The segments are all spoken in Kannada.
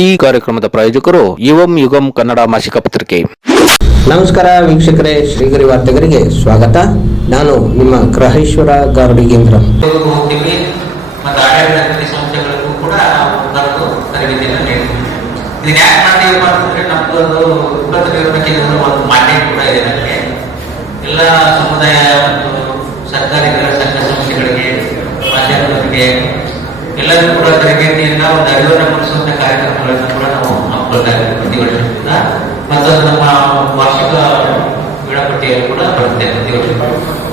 ಈ ಕಾರ್ಯಕ್ರಮದ ಪ್ರಾಯೋಜಕರು ಯುವಂ ಯುಗಂ ಕನ್ನಡ ಮಾಸಿಕ ಪತ್ರಿಕೆ. ನಮಸ್ಕಾರ ವೀಕ್ಷಕರೇ ಶ್ರೀಗರಿ ವಾರ್ತೆಗರಿಗೆ ಸ್ವಾಗತ. ನಾನು ನಿಮ್ಮ ಗ್ರಹೇಶ್ವರ ಗಾರುಡಿಗೇಂದ್ರ ಎಲ್ಲ ಸಮುದಾಯ ಸರ್ಕಾರಿ ಸಂಘ ಸಂಸ್ಥೆಗಳಿಗೆ ಮಾಧ್ಯಮದವರಿಗೆ ಎಲ್ಲರೂ ಕೂಡ ತರಬೇತಿಯಿಂದ ಒಂದು ಅರಿವನ್ನು ಮೂಡಿಸುವಂತ ಕಾರ್ಯಕ್ರಮಗಳನ್ನು ಕೂಡ ನಾವು ಹಮ್ಮಿಕೊಳ್ತಾರೆ ಪ್ರತಿ ವರ್ಷ ಕೂಡ ಮತ್ತೊಂದು ನಮ್ಮ ವಾರ್ಷಿಕ ವೇಳಾಪಟ್ಟಿಯಲ್ಲಿ ಕೂಡ ಬರುತ್ತೆ ಪ್ರತಿ ವರ್ಷ.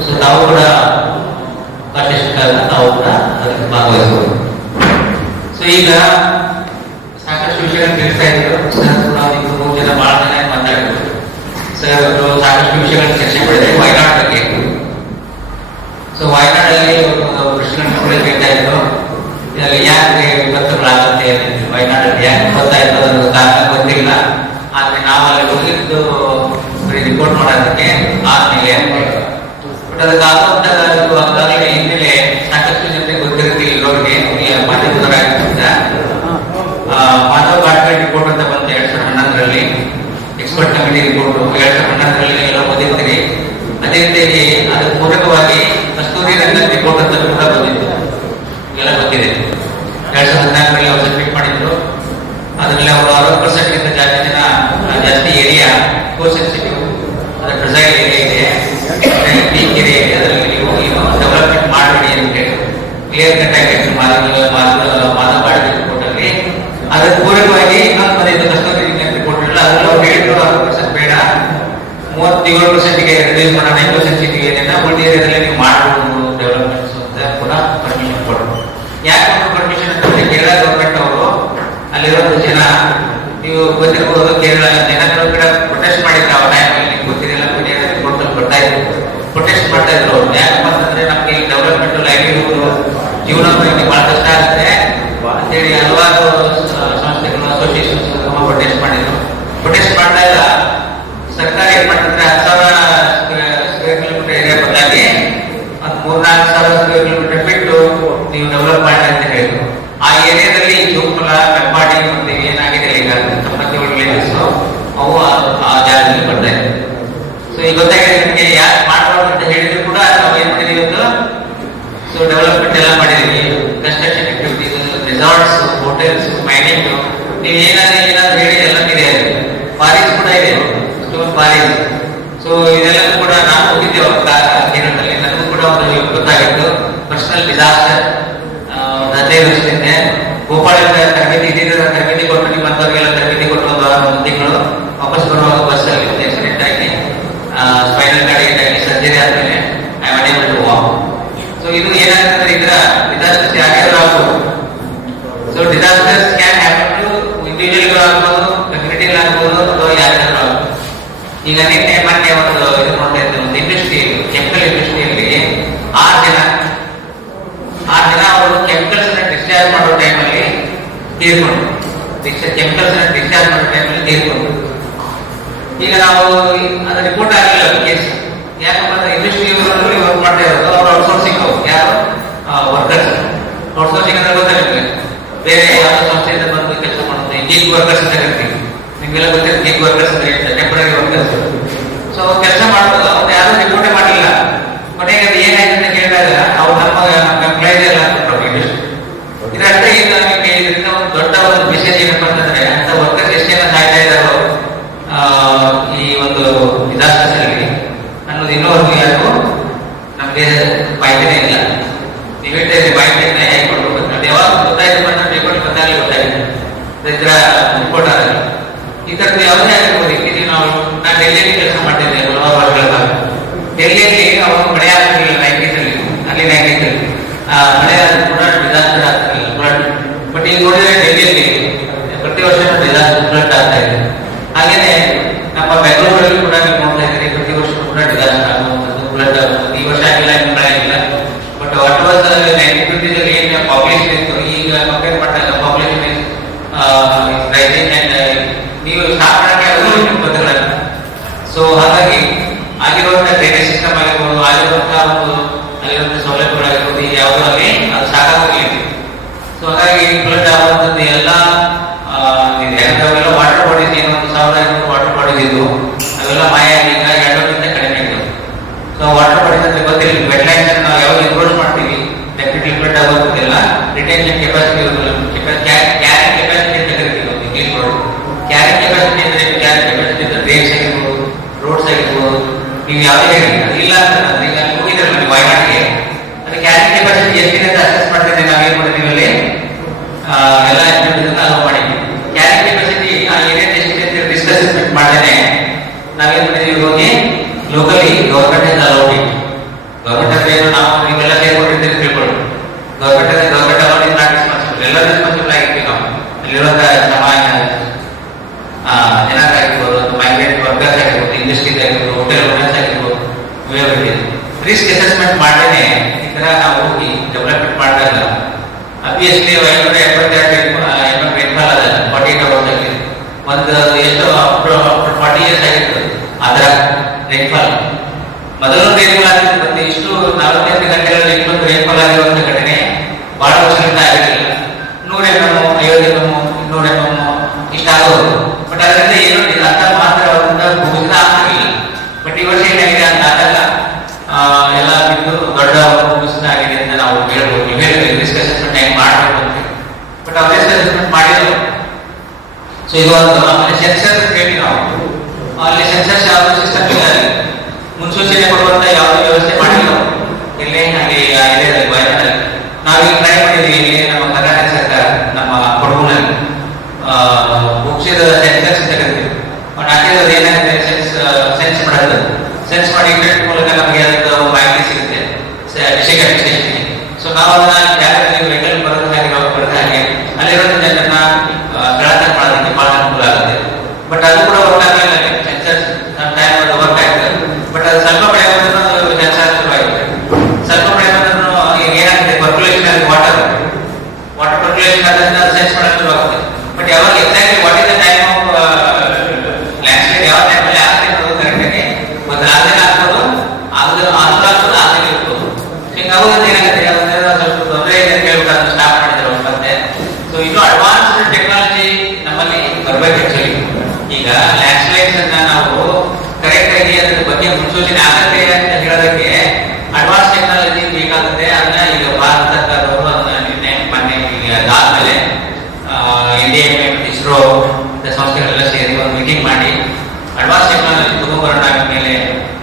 ಸೊ ನಾವು ಕೂಡ ಪಾರ್ಟಿಸಿಪೇಟ್ ನಾವು ಕೂಡ ಅದಕ್ಕೆ ಭಾಗವಹಿಸಬಹುದು. ಸೊ ಈಗ ಸಾಕಷ್ಟು ವಿಷಯ ತಿಳಿಸ್ತಾ ಇದ್ರು ಸರ್ ಕೂಡ ಮೂರು ಜನ ಬಹಳ ಜನ ಮಾತಾಡಿದ್ರು. ಸರ್ ಅವರು ಸಾಕಷ್ಟು ವಿಷಯಗಳನ್ನು ಚರ್ಚೆ ಮಾಡಿದ್ದಾರೆ ವಯನಾಡ್ ಬಗ್ಗೆ. ಸೊ ವಯನಾಡಲ್ಲಿ ya, ini betul lah, betul. Baik, ada dia. ಅವು ಆ ಜಾಗದಲ್ಲಿ ಬರ್ತಾ ಇದೆ ಸೊ ಈಗ ಗೊತ್ತಾಗಿದೆ ನಿಮಗೆ ಯಾರು ಮಾಡಬಾರ್ದು ಅಂತ ಹೇಳಿದ್ರು ಕೂಡ ನಾವು ಏನ್ ಮಾಡಿದೀವಿ ಒಂದು ಸೊ ಡೆವಲಪ್ಮೆಂಟ್ ಎಲ್ಲ ಮಾಡಿದೀವಿ. Construction activities resorts hotels mining ನೀವು ಏನಾದ್ರು ಏನಾದ್ರು ಹೇಳಿ ಎಲ್ಲ ಇದೆ ಫಾರಿಸ್ ಕೂಡ ಇದೆ. ಸ್ಟೋನ್ ಫಾರಿಸ್ ಸೊ ಇದೆಲ್ಲ ಕೂಡ ನಾನು ಹೋಗಿದ್ದೆ ಅವಾಗ ಕೇರಳದಲ್ಲಿ ನನಗೂ ಕೂಡ ಒಂದು ಗೊತ್ತಾಗಿತ್ತು. ಪರ್ಸನಲ್ ಡಿಸಾಸ್ಟರ್ ಹದಿನೈದು ವರ್ಷದಿಂದ ಗೋಪಾಲ ಕೆಮಿಕಲ್ಸ್ ಡಿಸ್ಚಾರ್ಜ್ ಮಾಡೋ ಟೈಮಲ್ಲಿ ಈಗ ನಾವು ಅದು ರಿಪೋರ್ಟ್ ಆಗಿಲ್ಲ ಕೇಸ್ ಯಾಕಂದ್ರೆ ಅಂದ್ರೆ ಇಂಡಸ್ಟ್ರಿ ವರ್ಕ್ ಮಾಡ್ತಾ ಇರೋದು, ಅವ್ರು ಔಟ್ಸೋರ್ಸಿಂಗ್ ಅವರು. ಯಾರು? ವರ್ಕರ್ಸ್ ಔಟ್ಸೋರ್ಸಿಂಗ್ ಅಂದ್ರೆ ಗೊತ್ತಾಗುತ್ತೆ ಬೇರೆ ಯಾವ ಸಂಸ್ಥೆಯಿಂದ ಬಂದು ಕೆಲಸ ಮಾಡುತ್ತೆ ಗೀಗ್ ವರ್ಕರ್ಸ್ ಅಂತ ಕರಿತೀವಿ ನಿಮಗೆಲ್ಲ ಗೊತ್ತಿರೋ ಗೀಗ್ ವರ್ಕರ್ಸ್ ಅಂತ ಹೇಳ್ತಾರೆ ಟೆಂಪರರಿ ವರ್ಕರ್ಸ್ ಸೊ ಕೆಲಸ ಮಾಡೋದು ತಿನ್ನುವಷ್ಟು ಯಾರು ನಮಗೆ ಪಾಯ್ತನೇ ಇಲ್ಲ. ನೀವೇಟೇ ಪಾಯ್ತನ್ನ ಹೇಗೆ ಕೊಡ್ಬೇಕು ಅದು ಯಾವಾಗ ಗೊತ್ತಾಯ್ತು ಬಂದ್ರೆ ಬೇಕು ಬಂದಾಗ ಗೊತ್ತಾಯ್ತು. ದರಿದ್ರ ಈ ಯಾವುದೇ Amém. Glória ಮೊದಲು ಆಗಿತ್ತು ಮತ್ತೆ ಇಷ್ಟು ನಲವತ್ತೈದು ಗಂಟೆಗಳಲ್ಲಿ ಇಪ್ಪತ್ತು ರೇನ್ಫಾಲ್ ಆಗಿರುವಂತ ಘಟನೆ ಬಹಳ ವರ್ಷದಿಂದ ಆಗಿರಲಿಲ್ಲ. ನೂರ ಎಂ ಎಂ ಐವತ್ತು ಎಂ ಎಂ ಇನ್ನೂರ ಎಂ ಎಂ ಬಟ್ ಅದರಿಂದ ಏನು ಅಂತ ಮಾತ್ರ ಭೂಮಿನ ಆಗ್ತಿರ್ಲಿಲ್ಲ ಬಟ್ ಈ ವರ್ಷ ಏನಾಗಿದೆ ಅಂತ ಆದಾಗ ಎಲ್ಲ ಬಿದ್ದು ದೊಡ್ಡ ಭೂಮಿನ ಆಗಿದೆ ಅಂತ ನಾವು ಹೇಳ್ಬೋದು. ನೀವೇ ರಿಸ್ಕ್ ಅಸೆಸ್ಮೆಂಟ್ ಹೆಂಗ್ ಮಾಡಬೇಕು ಅಂತ. ಬಟ್ ಅವ್ರ ರಿಸ್ಕ್ ಅಸೆಸ್ಮೆಂಟ್ ಮಾಡಿದ್ರು? ಸೊ ಆಮೇಲೆ ಸೆನ್ಸರ್ ಹೇಳಿ ನಾವು. ಅಲ್ಲಿ ಸೆನ್ಸರ್ಸ್ ಯಾವ ಸಿಸ್ಟಮ್ ಇಲ್ಲ ಕೊಡುವಂತ ಯಾವುದೇ ವ್ಯವಸ್ಥೆ ಮಾಡಿಲ್ಲ ಇಲ್ಲೇ ಅಲ್ಲಿ ಇದೆ ವಯನಾಡಲ್ಲಿ ನಾವೀಗ ಟ್ರೈ ಮಾಡಿದ್ವಿ ಇಲ್ಲಿ ನಮ್ಮ ಕರ್ನಾಟಕ ಸರ್ಕಾರ ನಮ್ಮ ಕೊಡಗುನಲ್ಲಿ ಮುಖ್ಯದ ಸೆನ್ಸರ್ಸ್ ಅಂತ ಕರಿತೀವಿ ಅವ್ನು ಹಾಕಿರೋದು ಏನಾಗುತ್ತೆ ಸೆನ್ಸ್ ಸೆನ್ಸ್ ಮಾಡೋದು ಸೆನ್ಸ್ ಮಾಡಿ ಇಂಟರ್ನೆಟ್ ಮೂಲಕ ನಮಗೆ ಅದಕ್ಕೆ ಮಾಹಿತಿ ಸಿಗುತ್ತೆ ಶೇಖರಣೆ ಸ್ಟೇಷನ್ಗೆ ಸೊ ನಾವು ಅದನ್ನ ಜಾಗದಲ್ಲಿ ವೆಹಿಕಲ್ ಬರೋದು ಹಾಗೆ ನಾವು ಬರೋದು ಹಾಗೆ ಅಲ್ಲಿರೋದು ಜನರನ್ನ ಕಳತನ ಮಾಡೋದಕ್ಕೆ ಬಹಳ ಅನುಕೂಲ ಆಗುತ್ತೆ ಬಟ್ ಅದು ಕೂಡ ವರ್ಕ್ ಆಗಲಿಲ್ಲ ಸೆನ್ಸರ್ಸ್ ನಮ್ಮ ಟೈಮ್ ಅದು ವರ್ಕ್ ಆಗುತ್ತೆ ಬಟ್ ಅದು ಸ್ವಲ್ಪ ಮಳೆ ಬಂದ್ರೂ ಸೆನ್ಸರ್ ಶುರು ಆಗುತ್ತೆ ಸ್ವಲ್ಪ ಮಳೆ ಬಂದ್ರೂ ಈಗ ಏನಾಗುತ್ತೆ ಪರ್ಕ್ಯುಲೇಷನ್ ಆಗಿ ವಾಟರ್ ವಾಟರ್ ಪರ್ಕ್ಯುಲೇಷನ್ ಆದ್ರಿಂದ ಸೆನ್ಸ್ ಮಾಡಕ್ಕೆ ಶುರು ಆಗುತ್ತೆ ಬಟ್ ಯಾವಾಗ exactly what is the time of landslide ಯಾವ ಟೈಮಲ್ಲಿ ಆಗುತ್ತೆ ಅನ್ನೋದು ಕರೆಕ್ಟಾಗಿ ಒಂದು ನಾಲ್ಕು ದಿನ ಆಗ್ಬೋದು ಆಗದ ಆಂಧ್ರ ಆಗ್ಬೋದು ಆಗದೇ ಇರ್ಬೋದು ಹಿಂಗಾಗೋದ್ರಿಂದ ಏನಾಗುತ್ತೆ ಅದನ್ನೆಲ್ಲ ಸ್ವಲ್ಪ ತೊಂದರೆ ಇದೆ ಅಂತ ಹೇಳ್ಬಿಟ್ಟು ಅದನ್ನ ಸ್ಟಾಪ್ ಮಾಡಿದ್ರು ಅವ್ರು ಮತ್ತೆ ಸೊ ಇನ್ನು ಅಡ್ವಾನ್ಸ್ಡ್ ಟೆಕ್ನಾಲಜಿ ನಮ್ಮಲ್ಲಿ ಬರ್ಬೇಕು ಆಕ್ಚುಲಿ ಈಗ ಲ್ಯಾಂಡ್ಸ್ಲೈಡ್ಸ್ ಅನ್ನ ನಾವು ಕರೆಕ್ಟ್ ಆಗಿ ಅದ್ರ ಬಗ್ಗೆ ಮುನ್ಸೂಚನೆ ಆಗುತ್ತೆ ಅಂತ ಹೇಳೋದಕ್ಕೆ ಅಡ್ವಾನ್ಸ್ ಟೆಕ್ನಾಲಜಿ ಅದನ್ನ ಈಗ ಭಾರತ ಸರ್ಕಾರದವರು ನಿನ್ನೆ ಮೊನ್ನೆ ಅದಾದ್ಮೇಲೆ ಎಂ ಇಸ್ರೋ ಸಂಸ್ಥೆಗಳೆಲ್ಲ ಸೇರಿ ಒಂದು ಮೀಟಿಂಗ್ ಮಾಡಿ ಅಡ್ವಾನ್ಸ್ ಟೆಕ್ನಾಲಜಿ ತಗೊಂಡ್ಬರೋಣ ಮೇಲೆ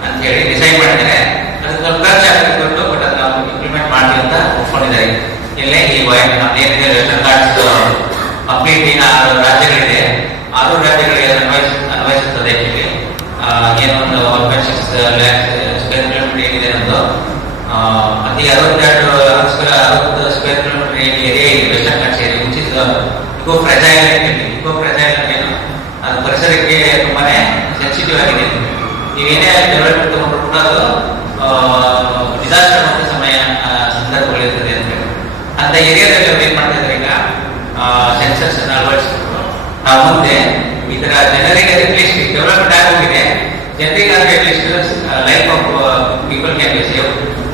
ಅಂತ ಹೇಳಿ ಡಿಸೈಡ್ ಮಾಡಿದ್ದಾರೆ ಅದಕ್ಕೆ ಸ್ವಲ್ಪ ಖರ್ಚು ಕೊಟ್ಟು ಬಟ್ ಅದನ್ನ ನಾವು ಇಂಪ್ಲಿಮೆಂಟ್ ಮಾಡಿ ಅಂತ ಒಪ್ಕೊಂಡಿದ್ದಾರೆ. ಇಲ್ಲೇ ಈ ವೈಟ್ ಏನಿದೆ ವೆಸ್ಟರ್ನ್ ಘಾಟ್ಸ್ ಕಂಪ್ಲೀಟ್ ಆರು ರಾಜ್ಯಗಳಿದೆ. ಆರು ರಾಜ್ಯಗಳಿಗೆ ಅನ್ವಯಿಸ್ ಅನ್ವಯಿಸುತ್ತದೆ ಇಲ್ಲಿ. ಆ, ಏನೋ ಒಂದು one point six lakhs square kilometer ಏನಿದೆ ನಮ್ಮದು ಈ ಅರವತ್ತೆರಡು ಅರವತ್ತು ಸ್ಕ್ವೇರ್ ಕಿಲೋಮೀಟರ್ ಏರಿಯಾ ಇದೆ ವೆಸ್ಟರ್ನ್ ಘಾಟ್ ಸೇರಿ which eco fragile eco fragile ಏನು? ಅದು ಪರಿಸರಕ್ಕೆ ತುಂಬಾನೇ ಸೆನ್ಸಿಟಿವ್ ಆಗಿದೆ. ನೀವೇನೇ ಡೆವಲಪ್ಮೆಂಟ್ ತಗೊಂಡ್ರು ಕೂಡ ಅದು ಡಿಸಾಸ್ಟರ್ ಮತ್ತು ಸಮಯ ಸಂದರ್ಭಗಳಿರ್ತದೆ ಅಂತ ಹೇಳಿ. ಅಂತ ಏರಿಯಾದಲ್ಲಿ ಅವ್ರು ಏನ್ ಮಾಡ್ತಾ ಇದ್ದಾರೆ ಈಗ? ಸೆನ್ಸರ್ಸ್ ಅನ್ನ ಅಳವಡಿಸಿಕೊಂಡು ನಾವು ಮುಂದೆ ಈ ತರ ಜನರಿಗೆ ಅಟ್ಲೀಸ್ಟ್ ಡೆವಲಪ್ಮೆಂಟ್ ಆಗೋಗಿದೆ. ಜನರಿಗೆ at least life of people can be save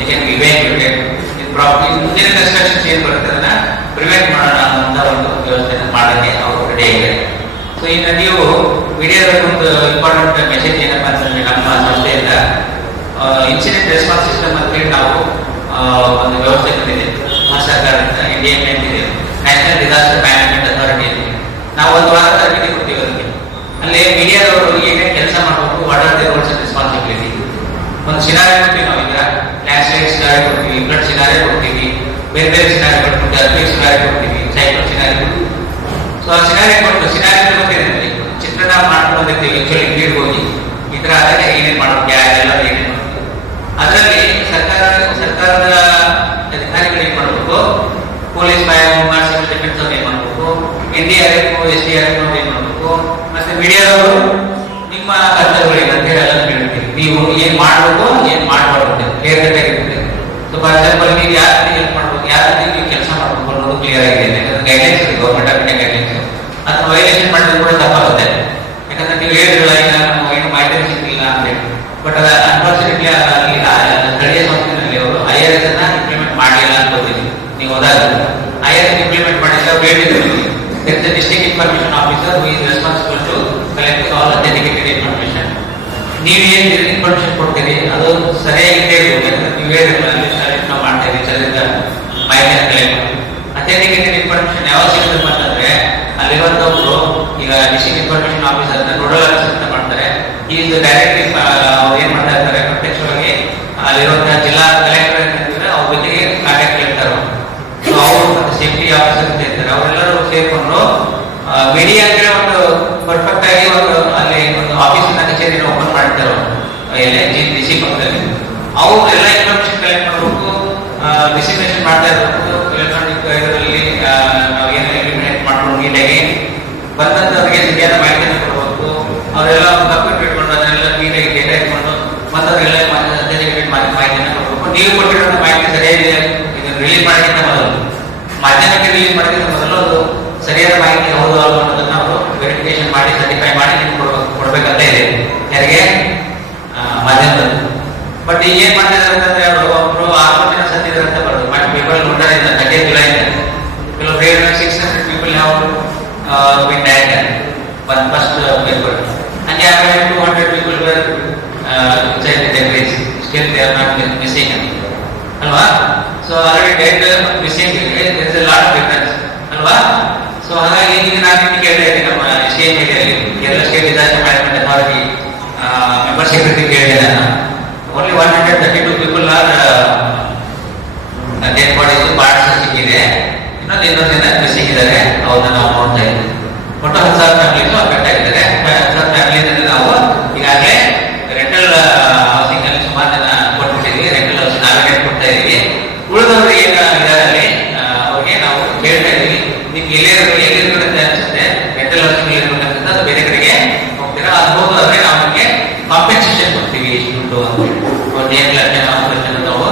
they Vivek ಇರಬೇಕು ಇವ್ಯಾಕ್ಯುಟೆಡ್ ಪ್ರಾಪರ್ಟಿ ಮುಂದಿನ ಕನ್ಸ್ಟ್ರಕ್ಷನ್ಸ್ ಏನ್ ಬರುತ್ತೆ ಅದನ್ನ ಪ್ರಿವೆಂಟ್ ಮಾಡೋಣ ಅಂತ ಒಂದು ವ್ಯವಸ್ಥೆಯನ್ನು ಮಾಡೋಕ್ಕೆ ಅವರು ರೆಡಿ ಆಗಿದ್ದಾರೆ. ಸೊ ಈಗ ನೀವು ಮೀಡಿಯಾದಲ್ಲಿ ಒಂದು ಇಂಪಾರ್ಟೆಂಟ್ ಮೆಸೇಜ್ ಏನಪ್ಪಾ ಅಂತಂದ್ರೆ ನಮ್ಮ ಸಂಸ್ಥೆಯಿಂದ ಇನ್ಸಿಡೆಂಟ್ ರೆಸ್ಪಾನ್ಸ್ ಸಿಸ್ಟಮ್ ಅಂತೇಳಿ ನಾವು ಒಂದು ವ್ಯವಸ್ಥೆ ಬಂದಿದೆ ಭಾರತ ಸರ್ಕಾರದಿಂದ ಇಂಡಿಯಾ ಇದೆ. ನ್ಯಾಷನಲ್ ಡಿಸಾಸ್ಟರ್ ಮ್ಯಾನೇಜ್ಮೆಂಟ್ ಅಥಾರಿಟಿ ನಾವು ಒಂದು ವಾರ ತರಬೇತಿ ಕೊಡ್ತೀವಿ ಅದಕ್ಕೆ. ಅಲ್ಲಿ ಮೀಡಿಯಾದವರು ಏನೇನು ಕೆಲಸ ಮಾಡಬೇಕು what are they roles responsibility ಒಂದು ಸಿನಾರಿಯೋ ನಾವು ಈಗ ಲ್ಯಾಂಡ್ ಸ್ಲೈಡ್ ಸಿನಾರಿ ಕೊಡ್ತೀವಿ ಫ್ಲಡ್ ಸಿನಾರಿ ಕೊಡ್ತೀವಿ ಬೇರೆ ಬೇರೆ ಸಿನಾರಿ ಕೊಡ್ತೀವಿ ಅರ್ಬಿ ಸಿನಾರಿ ಕೊಡ್ತೀವಿ ಸೈಕ್ಲೋನ್ ಸಿನಾರಿ ಕೊಡ್ತೀವಿ ಸೊ ಆ ಸಿನಾರಿ ಕೊಟ್ಟು ಸಿನಾರಿ ಗೊತ್ತಿದೆ ಚಿತ್ರಣ ಮಾಡ್ಕೊಂಡು ಬಂದಿರ್ತೀವಿ ಆಕ್ಚುಲಿ ಫೀಲ್ಡ್ ಹೋಗಿ ಈ ತರ ಆದಾಗ ಏನೇನು ಮಾಡ್ಬೇಕು ಯಾರೆಲ್ಲ ಏನೇನು ಅದರಲ್ಲಿ ಸರ್ಕಾರ ಸರ್ಕಾರದ ಅಧಿಕಾರಿಗಳು ಏನ್ ಮಾಡಬೇಕು ಪೊಲೀಸ್ ಫೈರ್ ಸಿವಿಲ್ ಡಿಫೆನ್ಸ್ ಅವ್ರು ಏನ್ ಮಾಡಬೇಕು N D R F S D R F ಅವ್ರು ಏನ್ ಮಾಡಬೇಕು ಮತ್ತೆ ಮೀಡಿಯಾದವರು ನಿಮ್ಮ ಕರ್ತವ್ಯಗಳು ಏನಂತ ಹೇಳಿ ಎಲ್ಲ ಹೇಳ್ತೀವಿ ನೀವು ಏನ್ ಮಾಡ್ಬೇಕು ಏನ್ ಮಾಡಬಾರ್ದು ಅಂತ ಕ್ಲಿಯರ್ ಕಟ್ ಆಗಿರ್ತದೆ ಸೊ ಫಾರ್ ಎಕ್ಸಾಂಪಲ್ ನೀವು ಯಾವ ರೀತಿ ಹೆಲ್ಪ್ ಮಾಡ್ಬೇಕು ಯಾವ ರೀತಿ ನೀವು ಕೆಲಸ ಮಾಡ್ಬೇಕು ಅನ್ನೋದು ಕ್ಲಿಯರ್ ಆಗಿದೆ ಗೈಡ್ಲೈನ್ಸ್ ಇದೆ ಗೌರ್ಮೆಂಟ್ ಆಫ್ ಇಂಡಿಯಾ ಗೈಡ್ಲೈನ್ಸ್ ಅದನ್ನ ವೈಲೇಷನ್ ಮಾಡಿದ್ರು ಕೂಡ ತಪ್ಪಾಗುತ್ತೆ ಯಾಕಂದ್ರೆ ನೀವು ಹೇಳಿದ್ರಲ್ಲ ಈಗ ನಮ್ಗೆ ಏನು ಮಾಹಿತಿ ಸಿಗ್ಲಿಲ್ಲ ಅಂತ ಹೇಳಿ ಬಟ್ ಅದ ಅನ್ಫಾರ್ಚುನೇಟ್ಲಿ ಅಲ್ಲಿ ಆ ಸ್ಥಳೀಯ ಸಂಸ್ಥೆನಲ್ಲಿ ಅವರು ಐ ಆರ್ ಎಸ್ ಅನ್ನ ಇಂಪ್ಲಿಮೆಂಟ್ ಮಾಡಲಿಲ್ಲ ಅಂತ ಗೊತ್ತಿದೆ ನೀವು ಹೋದಾಗ ಐ ಆರ್ ಎಸ್ ಹೇಳಿದ್ರು. There is district information officer who is responsible to collect all authenticated information. ಹೋಗ್ತೀರಿ ಅದು ಸರಿಯಾಗಿ ಕೇಳ್ಬೋದು. ಯಾಕಂದ್ರೆ ನೀವು ಅಲ್ಲಿ ಶಾಲೆ ನಾವು ಮಾಡ್ತಾ ಇದ್ದೀವಿ ಚಲದಿಂದ ಮಾಹಿತಿಯನ್ನು ಕಲೆಕ್ಟ್ ಅಥೆಂಟಿಕೇಟೆಡ್ ಇನ್ಫಾರ್ಮೇಶನ್ ಯಾವಾಗ ಸಿಗುತ್ತೆ ಅಂತಂದ್ರೆ ಅಲ್ಲಿರುವಂತವ್ರು ಈಗ ಡಿಸ್ಟ್ರಿಕ್ಟ್ ಇನ್ಫಾರ್ಮೇಶನ್ ಆಫೀಸರ್ ನೋಡಲ್ ಅಂತ ಮಾಡ್ತಾರೆ. ಈಗ ಡೈರೆಕ್ಟ್ಲಿ ಅವ್ರು ಏನ್ ಮಾಡ್ತಾ ಇರ್ತಾರೆ ಪ್ರತ್ಯಕ್ಷವಾಗಿ ಅಲ್ಲಿರುವಂತಹ ಜಿಲ್ಲಾ ಕಲೆಕ್ಟರ್ ಏನಂತಂದ್ರೆ ಅವ್ರ ಜೊತೆಗೆ ಕಾಂಟ್ಯಾಕ್ಟ್ ಇರ್ತಾರೆ ಸೊ ಅವರು ಮತ್ತೆ ಸೇಫ್ಟಿ ಆಫೀಸರ್ ಅಂತ ಇರ್ತಾರೆ ಅವರೆಲ್ಲರೂ ಸೇರ್ಕೊಂಡು ಮೀಡಿಯಾ ಅಂದ್ರೆ ಒಂದು ಪರ್ಫೆಕ್ಟ್ ಆಗಿ ಒಂದು ಅಲ್ಲಿ ಒಂದು ಆಫೀಸ್ ಕಚೇರಿ ಓಪನ್ ಮಾಡ್ತಾರೆ ಎಲ್ಲಿ ಜಿ ಪಕ್ಕದಲ್ಲಿ. ಅವ್ರು ಎಲ್ಲ ಇನ್ಫಾರ್ಮೇಶನ್ ಕಲೆಕ್ಟ್ ಮಾಡಬೇಕು ಡಿಸಿಮಿನೇಷನ್ ಮಾಡ್ತಾ ಇರಬೇಕು ಎಲೆಕ್ಟ್ರಾನಿಕ್ ಇದರಲ್ಲಿ ನಾವು ಏನು ಎಲಿಮಿನೇಟ್ ಮಾಡ್ಕೊಂಡು ನೀಟಾಗಿ ಬಂದಂತವ್ರಿಗೆ ಸರಿಯಾದ ಮಾಹಿತಿಯನ್ನು ಕೊಡಬೇಕು ಅವರೆಲ್ಲ ಒಂದು ಕಂಪ್ಯೂಟರ್ ಇಟ್ಕೊಂಡು ಅದನ್ನೆಲ್ಲ ನೀಟಾಗಿ ಡೇಟಾ ಇಟ್ಕೊಂಡು ಮತ್ತೆ ಅವರೆಲ್ಲ ಅಥೆಂಟಿಕೇಟೆಡ್ ಮಾಹಿತಿಯನ್ನು ಕೊಡಬೇಕು ನೀವು ಕೊಟ್ಟಿರೋ ಮಾಹಿತಿ ಸರಿಯಾಗಿ ಇದನ್ನು ರಿಲೀಸ್ ಮಾಡೋಕ್ಕಿಂತ ಮೊದಲು ಮಾಧ್ಯಮಕ್ಕೆ ರಿಲೀಸ್ ಮಾಡೋಕ್ಕಿಂತ ಮೊದಲು ಅದು ಸರಿಯಾದ ಮಾಹಿತಿ ಹೌದು ಅಲ್ವಾ ಅನ್ನೋದನ್ನ ಅವರು ವೆರಿಫಿಕೇಶನ್ ಮಾಡಿ ಸರ್ಟಿಫೈ ಮಾಡಿ ನಿಮ್ಗೆ ಕೊಡ್ಬೇಕು ಕೊಡ್ಬೇಕಂತ ಇದೆ ಯಾರಿಗೆ ಆ, ಮಾಧ್ಯಮದಲ್ಲಿ ಬಟ್ ಈಗ ಏನ್ ಮಾಡ್ತಿದ್ದಾರೆ ಅಂತಂದ್ರೆ ಅವರು ಒಬ್ರು ಆರು ಜನ ಸತ್ತಿದ್ದಾರೆ ಅಂತ ಬರೋದು ಬಟ್ ಪೀಪಲ್ ನೋಡಿದ್ರೆ ತರ್ಟಿ ಜುಲೈ ಕೆಲವು ಬೇರೆ six hundred people have been died one first paper ಹಂಗೆ ಆಮೇಲೆ two hundred people were inside debris still they are not missing ಅಲ್ವಾ so already dead missing is a lot difference ಅಲ್ವಾ ಸೊ ಹಾಗಾಗಿ ಈಗ ನಾನು ಇದ್ದೀನಿ ನಮ್ಮ ಸ್ಟೇಟ್ ಮೀಡಿಯಲ್ಲಿ ಎಲ್ಲ state disaster management authority member secretary ಕೇಳಿದೆ ನಾನು only one hundred thirty two people are dead bodies parts ಸಿಕ್ಕಿದೆ ಇನ್ನೊಂದು ಮಿಸ್ಸಿಂಗ್ ಇದ್ದಾರೆ ಅವ್ರನ್ನ ನಾವು ನೋಡ್ತಾ ಇದ್ದೀವಿ ಒಟ್ಟು ಹತ್ತು ಸಾವಿರ ಫ್ಯಾಮಿಲೀಸ್ ಅಫೆಕ್ಟ್ ಆಗಿದ್ದಾರೆ ಹತ್ತು ಸಾವಿರ ಫ್ಯಾಮಿಲಿ ನಾವು ಈಗಾಗಲೇ ರೆಂಟಲ್ ಹೌಸಿಂಗ್ ಅಲ್ಲಿ ಸುಮಾರು ಜನ ಕೊಟ್ಬಿಟ್ಟಿದ್ವಿ ರೆಂಟಲ್ ಹೌಸಿಂಗ್ ನಾವೇ ರೇಟ್ ಕೊಡ್ತಾ ಇದೀವಿ ಉಳಿದವರು ಏನು ಇದ್ದಾರೆ ಅಲ್ಲಿ ಆ, ಅವ್ರಿಗೆ ನಾವು ಹೇಳ್ತಾ ಇದೀವಿ ನಿಮ್ಗೆ ಎಲ್ಲೇ ಎಲ್ಲಿರ್ಬೇಕು ಅಂತ ಅನ್ಸುತ್ತೆ ರೆಂಟಲ್ ಹೌಸಿಂಗ್ ಇರ್ಬೇಕು ಅನ್ಸುತ್ತೆ ಅದು ಬೇರೆ ಕಡೆಗೆ ಹೋಗ್ತೀರಾ ಅದು ಹೋಗೋದ್ರೆ ನಾವು ನಿಮಗೆ ಕಾಂಪೆನ್ಸೇಷನ್ ಕೊಡ್ತೀವಿ ಇಷ್ಟು ದುಡ್ಡು ಅಂತ ಒಂದು ಏನು ಲಕ್ಷ ಹತ್ತು ಲಕ್ಷ ನಾವು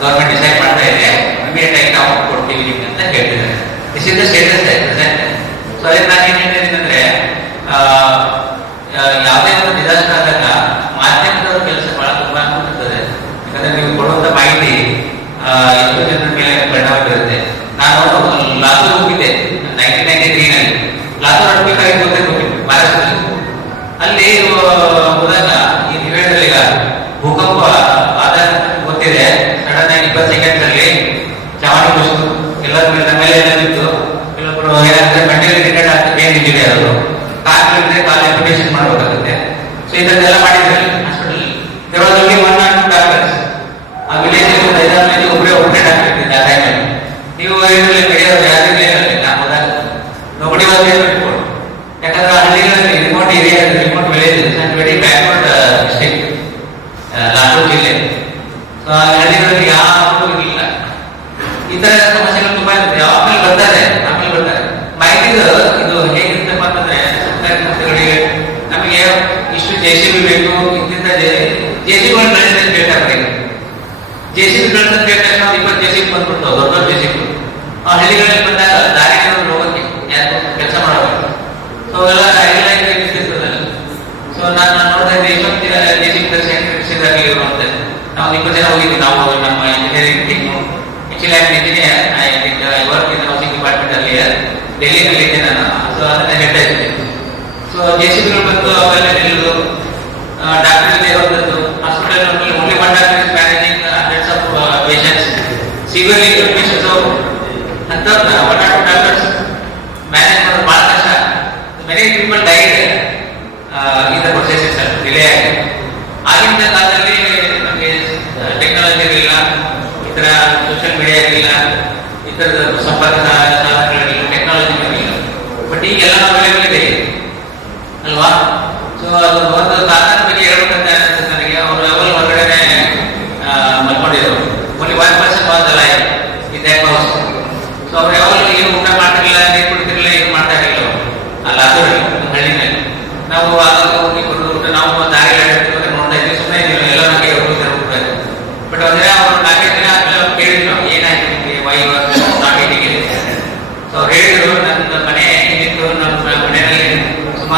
ಗೌರ್ಮೆಂಟ್ ಡಿಸೈಡ್ ಮಾಡ್ತಾ ಇದೆ ಇಮಿಡಿಯೇಟ್ ಆಗಿ ನಾವು ಕೊಡ್ತೀವಿ ನಿಮ್ಗೆ ಅಂತ ಹೇಳ್ತಿದ್ದಾರೆ this is the status present so ಅದಕ್ಕೆ ನಾನು ಏನ್ ಹೇಳ್ತೀನಿ ಅಂದ್ರೆ ಆ, ಆ, ಯಾವುದೇ ಒಂದು ಡಿಸಾಸ್ಟರ್ ಆದಾಗ ಮಾಧ್ಯಮದವ್ರ ಕೆಲಸ ಬಹಳ ತುಂಬಾ ಇರ್ತದೆ ಯಾಕಂದ್ರೆ ನೀವು ಕೊಡುವಂತ ಮಾಹಿತಿ ಆ, ಎಷ್ಟೋ ಜನರ ಮೇಲೆ ಪರಿಣಾಮ ಬೀರುತ್ತೆ ನಾನು ಲಾತೂರ್ ಹೋಗಿದ್ದೆ ನೈನ್ಟೀನ್ ನೈನ್ಟಿ ತ್ರೀ ನಲ್ಲಿ ಲಾತೂರ್ ಅಡ್ಬೇಕಾಗಿ ಗೊತ್ತಿರ್ಬೇಕು ಮಹಾರಾಷ್ಟ್ರದಲ್ಲಿ ಅಲ್ಲಿ ಆ, ಹೋದಾಗ ಈ ನೀವು ಹೇಳಿದ್ರೆ ಈಗ ಭೂಕಂಪ ಆದ ಗೊತ್ತಿದೆ ಸಡನ್ ಆಗಿ ಇಪ್ಪತ್ತು ಸೆಕೆಂಡ್ಸ್ ಅಲ್ಲಿ ಚಾವಣಿ ಕುಸಿದು ಎಲ್ಲರ ಮೇಲೆ ನಮ್ಮ ಮೇಲೆ ಎಲ್ಲ ಬಿದ್ದು ಏನಾಗುತ್ತೆ ಮೆಂಟಲಿ ರಿಟೈರ್ಡ್ ಆಗ್ತದೆ ಏನ್ ಇಂಜಿನಿಯರ್ ಅವರು ಕಾಲು ಕಾಲು ಅಪ್ಲಿಕೇಶನ್ ಮಾಡ್ಬೇಕಾಗುತ್ತೆ. ಸೊ ಇದನ್ನೆಲ್ಲ ಮಾಡಿದ್ರಲ್ಲಿ ಹಾಸ್ಪಿಟಲ್ ದೇವರಲ್ಲಿ ಒನ್ ನಾಟ್ ಟು ಡಾಕ್ಟರ್ಸ್ ಆ ವಿಲೇಜ್ ಅಲ್ಲಿ ಒಂದು ಐದಾರು ಮಂದಿ ಒಬ್ಬರೇ ಒಬ್ಬರೇ ಡಾಕ್ಟರ್ ಇರ್ತಿದ್ದೆ ಆ ಟೈಮಲ್ಲಿ ನೀವು ಇದರಲ್ಲಿ ಬೆಳೆಯೋರು ಯಾರಿಗೆ ಇರಲಿಲ್ಲ ಹೋದಾಗ ನೊಬಡಿ ವಾಸ್ ಏರ್ ರಿಪೋರ್ಟ್ ಯಾಕಂದ್ರೆ ಆ ಹಳ್ಳಿಗಳಲ್ಲಿ remote area remote village and very backward district Latur ಜಿಲ್ಲೆ ಸೊ ಆ ಹಳ್ಳಿಗಳಲ್ಲಿ ಯಾವುದು ಇಲ್ಲ ಈ ತರ ಸಮಸ್ಯೆಗಳು ತುಂಬಾ ಇರುತ್ತೆ ಆಮೇಲೆ ಬರ್ತಾರೆ ಆಮೇಲೆ ಬರ್ತಾರೆ ಮಾಹಿತಿ ಇದು ಹೇಗಿರ್ತಪ್ಪ ಅಂತಂದ್ರೆ ಸರ್ಕಾರಿ ಸಂಸ್ಥೆಗಳಿಗೆ ನಮಗೆ ಇಷ್ಟು ಜೆ ಸಿ ಬಿ ಬೇಕು ಇಂತಿಂತ ಜೆ ಸಿ ಬಿ ಕಳಿಸಿದ್ರೆ ಬೇಕಾಗ್ತದೆ ಕಳಿಸಿದ ತಕ್ಷಣ ಇಪ್ಪತ್ತು ಜೆ ಸಿ ಬಿ ದೊಡ್ಡ ಆ ಹಳ್ಳಿಗಳಲ್ಲಿ ಬಂದಾಗ ದಾರಿಗೆ ಹೋಗಕ್ಕೆ ಯಾರು ಕೆಲಸ ಮಾಡಬೇಕು ಸೊ ಎಲ್ಲ ಸೊ ನಾನು ನೋಡ್ತಾ ಇದ್ದೆ ಇಷ್ಟೊಂದು ಜೆ ಸಿ ಬಿ ಇವರು ನಾವು ಇಪ್ಪತ್ತು ಜನ ಹೋಗಿದ್ವಿ, ನಾವು ನಮ್ಮ engineering team actually I engineer work in housing department ಅಲ್ಲಿ ಡೆಲ್ಲಿನಲ್ಲಿ ಇದ್ದೆ ನಾನು. ಸೊ ಅದನ್ನ ಹೇಳ್ತಾ ಇದ್ದೆ ಸೊ ಜೆ ಸಿ ಬಿಗಳು ಬಂದು ಅವೆಲ್ಲ ನಿಲ್ಲೋದು ಡಾಕ್ಟರ್ ಇರುವಂಥದ್ದು hospital doctor is managing hundreds of patients injured patients ಅಂತ ಡಾಕ್ಟರ್ಸ್. ಮ್ಯಾನೇಜ್ ಮಾಡೋದು ಭಾಳ ಕಷ್ಟ. Many people died in the process it delay ಆಗಿ. ಆಗಿನ ಕಾಲದಲ್ಲಿ ನಮಗೆ ಟೆಕ್ನಾಲಜಿ ಇರಲಿಲ್ಲ ಈ ಥರ ಮೀಡಿಯಾ ಇರಲಿಲ್ಲ ಈ ಥರದ ಸಂಪರ್ಕ ಟೆಕ್ನಾಲಜಿ ಬಟ್ ಈಗೆಲ್ಲ ಅವೈಲೇಬಲ್ ಇದೆ. ಅಲ್ವಾ? ಸೊ ಅದು ಒಂದು ಬಗ್ಗೆ ಹೇಳ್ಬೇಕಂತ ಅನ್ಸುತ್ತೆ ನನಗೆ ಅವರು ಯಾವಾಗ ಹೊರಗಡೆ ಮಲ್ಕೊಂಡಿದ್ರು only one percent was alive in that house so ಅವ್ರು ಯಾವಾಗ ಏನು ಊಟ ಮಾಡ್ತಿರ್ಲಿಲ್ಲ ನೀರು ಕುಡ್ತಿರ್ಲಿಲ್ಲ ಏನು ಮಾಡ್ತಾ ಇರಲಿಲ್ಲ ಅವರು ಅಲ್ಲ ಅದು ಹಳ್ಳಿನಲ್ಲಿ ನಾವು ಆಗ ಹೋಗಿ ಕೊಡೋದು ಊಟ ನಾವು ದಾರಿ ನೋಡ್ತಾ ಇದ್ವಿ ಸುಮ್ಮನೆ ಇದೀವಿ ಎಲ್ಲ ನಮಗೆ ಹೋಗ್ತಾರೆ ಹೋಗ್ತಾ ಇದ್ವಿ ಬಟ್ ಅಂದ್ರೆ ಅವ್ರು ನಾಲ್ಕೈದು ದಿನ ಆದ್ಮೇಲೆ ಅವ್ರು ಕೇಳಿದ್ರು ನಾವು ಏನಾಯ್ತು ನಿಮಗೆ ವೈ ನಾಲ್ಕೈದಿಗೆ ಸೊ ಅವ್ರು ಹೇಳಿದ್ರು ನನ್ನ ಮನೆ ಏನಿತ್ತು ನಮ್ಮ ಮನೆಯಲ್ಲಿ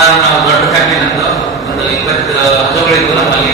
ಸುಮಾರು ನಾವು ದೊಡ್ಡ ಫ್ಯಾಕ್ಟ್ರಿ ನಮ್ದು ಒಂದು ಇಪ್ಪತ್ತು ನಮ್ಮಲ್ಲಿ